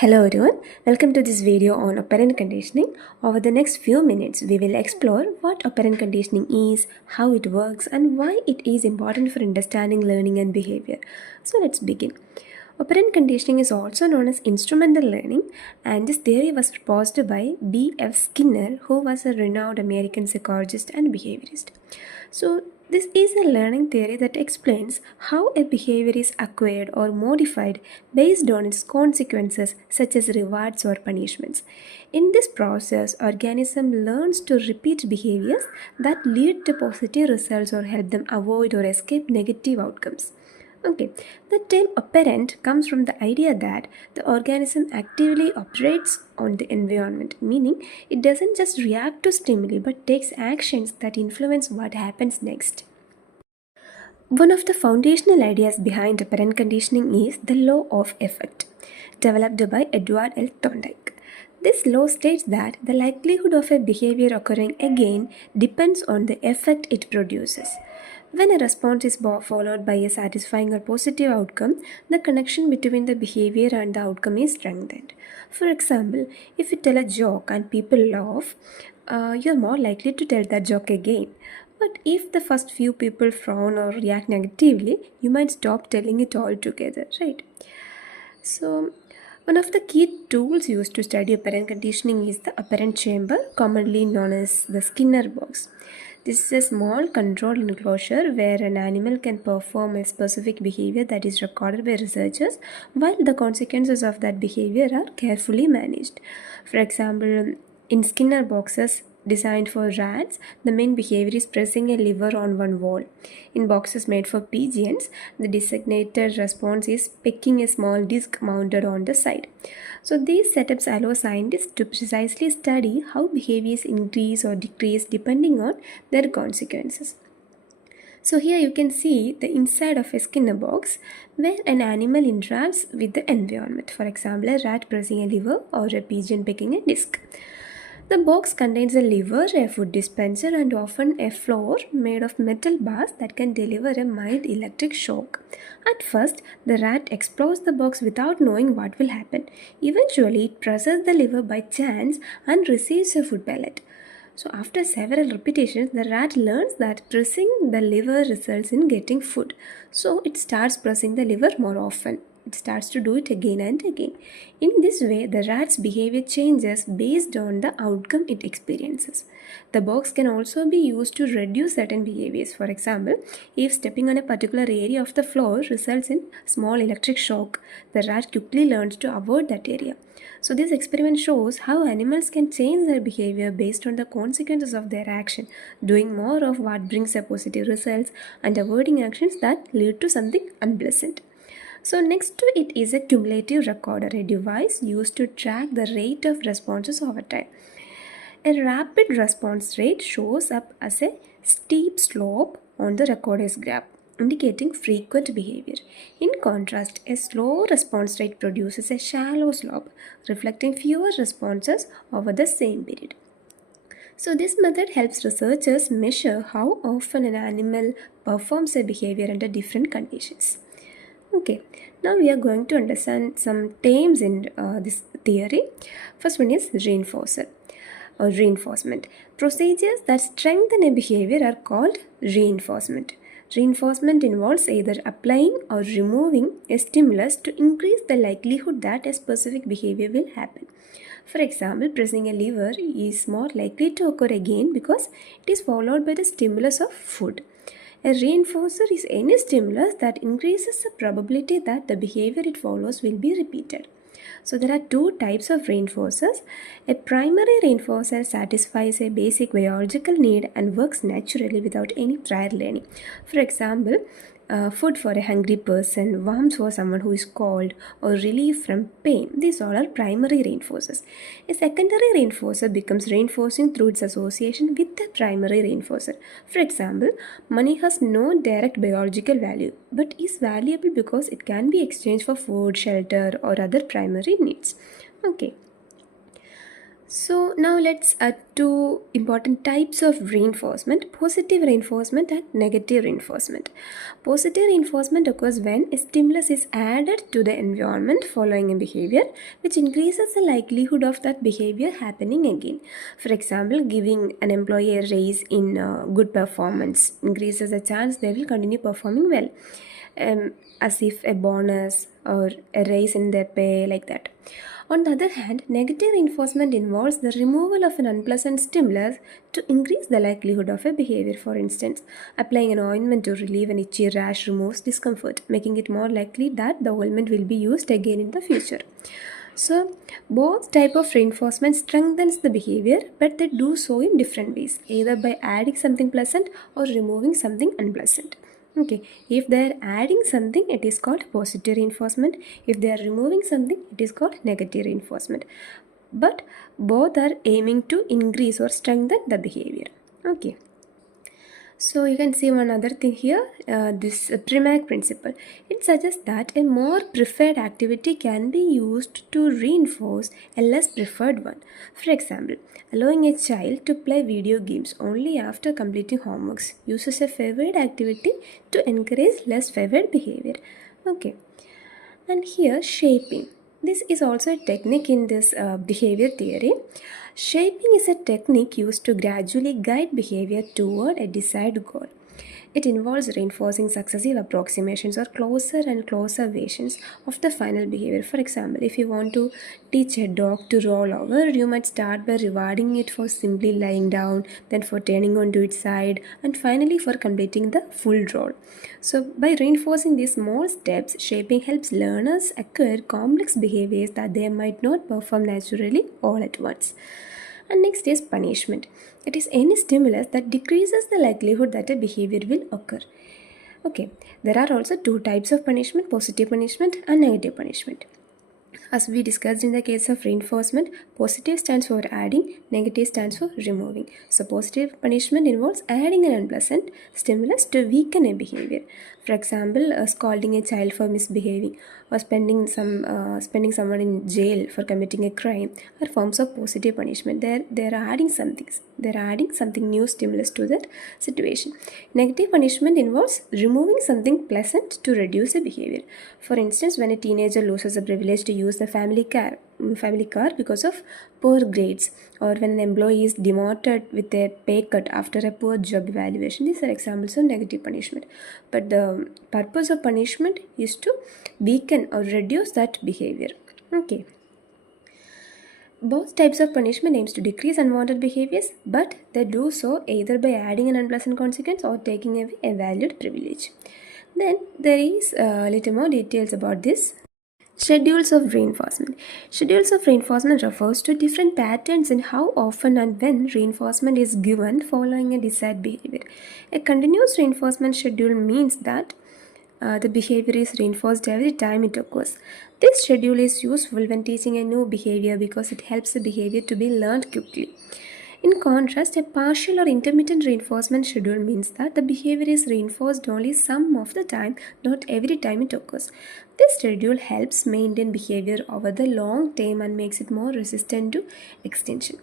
Hello everyone, welcome to this video on operant conditioning. Over the next few minutes, we will explore what operant conditioning is, how it works, and why it is important for understanding learning and behavior. So let's begin. Operant conditioning is also known as instrumental learning, and this theory was proposed by B.F. Skinner, who was a renowned American psychologist and behaviorist. So, this is a learning theory that explains how a behavior is acquired or modified based on its consequences, such as rewards or punishments. In this process, organism learns to repeat behaviors that lead to positive results or help them avoid or escape negative outcomes. Okay, the term operant comes from the idea that the organism actively operates on the environment, meaning it doesn't just react to stimuli but takes actions that influence what happens next. One of the foundational ideas behind operant conditioning is the law of effect, developed by Edward L. Thorndike. This law states that the likelihood of a behavior occurring again depends on the effect it produces. When a response is followed by a satisfying or positive outcome, the connection between the behavior and the outcome is strengthened. For example, if you tell a joke and people laugh, you're more likely to tell that joke again. But if the first few people frown or react negatively, you might stop telling it altogether, right? So, one of the key tools used to study operant conditioning is the operant chamber, commonly known as the Skinner box. This is a small controlled enclosure where an animal can perform a specific behavior that is recorded by researchers while the consequences of that behavior are carefully managed. For example, in Skinner boxes designed for rats, the main behavior is pressing a lever on one wall. In boxes made for pigeons, the designated response is pecking a small disc mounted on the side. So these setups allow scientists to precisely study how behaviors increase or decrease depending on their consequences. So here you can see the inside of a Skinner box where an animal interacts with the environment. For example, a rat pressing a lever or a pigeon picking a disc. The box contains a lever, a food dispenser, and often a floor made of metal bars that can deliver a mild electric shock. At first, the rat explores the box without knowing what will happen. Eventually, it presses the lever by chance and receives a food pellet. So, after several repetitions, the rat learns that pressing the lever results in getting food. So, it starts pressing the lever more often. It starts to do it again and again. In this way, the rat's behavior changes based on the outcome it experiences. The box can also be used to reduce certain behaviors. For example, if stepping on a particular area of the floor results in small electric shock, the rat quickly learns to avoid that area. So this experiment shows how animals can change their behavior based on the consequences of their action, doing more of what brings a positive results and avoiding actions that lead to something unpleasant. So next to it is a cumulative recorder, a device used to track the rate of responses over time. A rapid response rate shows up as a steep slope on the recorder's graph, indicating frequent behavior. In contrast, a slow response rate produces a shallow slope, reflecting fewer responses over the same period. So this method helps researchers measure how often an animal performs a behavior under different conditions. Okay, now we are going to understand some terms in this theory. First one is reinforcer or reinforcement. Procedures that strengthen a behavior are called reinforcement. Reinforcement involves either applying or removing a stimulus to increase the likelihood that a specific behavior will happen. For example, pressing a lever is more likely to occur again because it is followed by the stimulus of food. A reinforcer is any stimulus that increases the probability that the behavior it follows will be repeated. So there are two types of reinforcers. A primary reinforcer satisfies a basic biological need and works naturally without any prior learning. For example, food for a hungry person, warmth for someone who is cold, or relief from pain. These all are primary reinforcers. A secondary reinforcer becomes reinforcing through its association with the primary reinforcer. For example, money has no direct biological value but is valuable because it can be exchanged for food, shelter, or other primary needs. Okay. So now let's add two important types of reinforcement: positive reinforcement and negative reinforcement. Positive reinforcement occurs when a stimulus is added to the environment following a behavior, which increases the likelihood of that behavior happening again. For example, giving an employee a raise in good performance increases the chance they will continue performing well, as if a bonus or a raise in their pay, like that. On the other hand, negative reinforcement involves the removal of an unpleasant stimulus to increase the likelihood of a behavior. For instance, applying an ointment to relieve an itchy rash removes discomfort, making it more likely that the ointment will be used again in the future. So, both type of reinforcement strengthens the behavior, but they do so in different ways, either by adding something pleasant or removing something unpleasant. Okay, if they are adding something, it is called positive reinforcement. If they are removing something, it is called negative reinforcement. But both are aiming to increase or strengthen the behavior. Okay. So you can see one other thing here, this Primac principle. It suggests that a more preferred activity can be used to reinforce a less preferred one. For example, allowing a child to play video games only after completing homeworks uses a favored activity to encourage less favored behavior. Okay. And here, shaping. This is also a technique in this behavior theory. Shaping is a technique used to gradually guide behavior toward a desired goal. It involves reinforcing successive approximations or closer and closer versions of the final behavior. For example, if you want to teach a dog to roll over, you might start by rewarding it for simply lying down, then for turning onto its side, and finally for completing the full roll. So, by reinforcing these small steps, shaping helps learners acquire complex behaviors that they might not perform naturally all at once. And next is punishment. It is any stimulus that decreases the likelihood that a behavior will occur. Okay, there are also two types of punishment: positive punishment and negative punishment. As we discussed in the case of reinforcement, positive stands for adding, negative stands for removing. So, positive punishment involves adding an unpleasant stimulus to weaken a behavior. For example, scolding a child for misbehaving or spending someone in jail for committing a crime are forms of positive punishment. They're adding something. They're adding something new stimulus to that situation. Negative punishment involves removing something pleasant to reduce a behavior. For instance, when a teenager loses the privilege to use the family car because of poor grades, or when an employee is demoted with a pay cut after a poor job evaluation. These are examples of negative punishment. But the purpose of punishment is to weaken or reduce that behavior. Okay. Both types of punishment aims to decrease unwanted behaviors, but they do so either by adding an unpleasant consequence or taking away a valued privilege. Then there is a little more details about this. Schedules of reinforcement. Schedules of reinforcement refers to different patterns in how often and when reinforcement is given following a desired behavior. A continuous reinforcement schedule means that the behavior is reinforced every time it occurs. This schedule is useful when teaching a new behavior because it helps the behavior to be learned quickly. In contrast, a partial or intermittent reinforcement schedule means that the behavior is reinforced only some of the time, not every time it occurs. This schedule helps maintain behavior over the long term and makes it more resistant to extinction.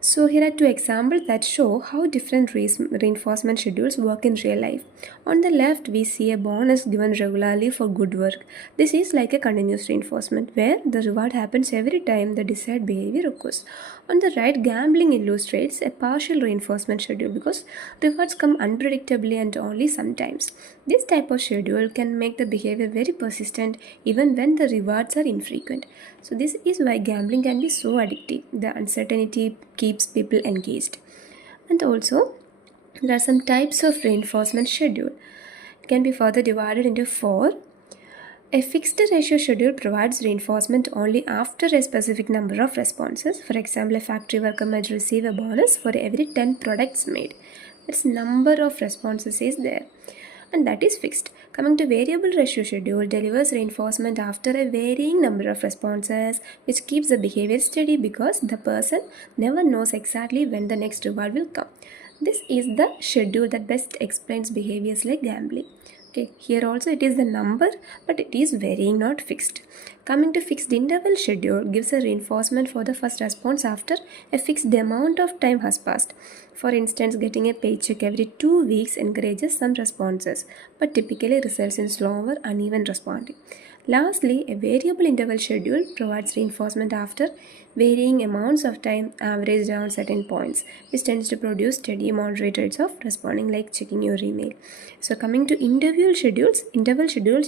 So here are two examples that show how different reinforcement schedules work in real life. On the left, we see a bonus given regularly for good work. This is like a continuous reinforcement where the reward happens every time the desired behavior occurs. On the right, gambling illustrates a partial reinforcement schedule because rewards come unpredictably and only sometimes. This type of schedule can make the behavior very persistent even when the rewards are infrequent. So this is why gambling can be so addictive. The uncertainty keeps people engaged. And also, there are some types of reinforcement schedule. It can be further divided into four. A fixed ratio schedule provides reinforcement only after a specific number of responses. For example, a factory worker might receive a bonus for every 10 products made. That's number of responses is there, and that is fixed. Coming to variable ratio schedule delivers reinforcement after a varying number of responses, which keeps the behavior steady because the person never knows exactly when the next reward will come. This is the schedule that best explains behaviors like gambling. Okay, here also it is the number, but it is varying, not fixed. Coming to fixed interval schedule gives a reinforcement for the first response after a fixed amount of time has passed. For instance, getting a paycheck every 2 weeks encourages some responses, but typically results in slower, uneven responding. Lastly, a variable interval schedule provides reinforcement after varying amounts of time averaged around certain points, which tends to produce steady moderate rates of responding, like checking your email. So coming to interval schedules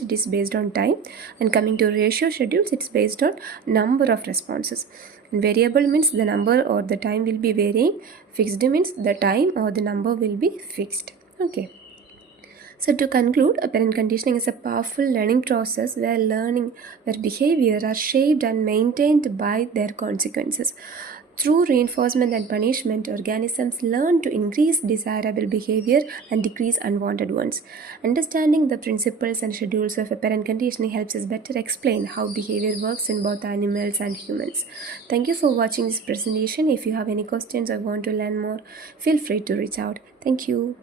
it is based on time, and coming to ratio schedules it's based on number of responses. And variable means the number or the time will be varying, fixed means the time or the number will be fixed. Okay. So to conclude, operant conditioning is a powerful learning process where behavior are shaped and maintained by their consequences. Through reinforcement and punishment, organisms learn to increase desirable behavior and decrease unwanted ones. Understanding the principles and schedules of operant conditioning helps us better explain how behavior works in both animals and humans. Thank you for watching this presentation. If you have any questions or want to learn more, feel free to reach out. Thank you.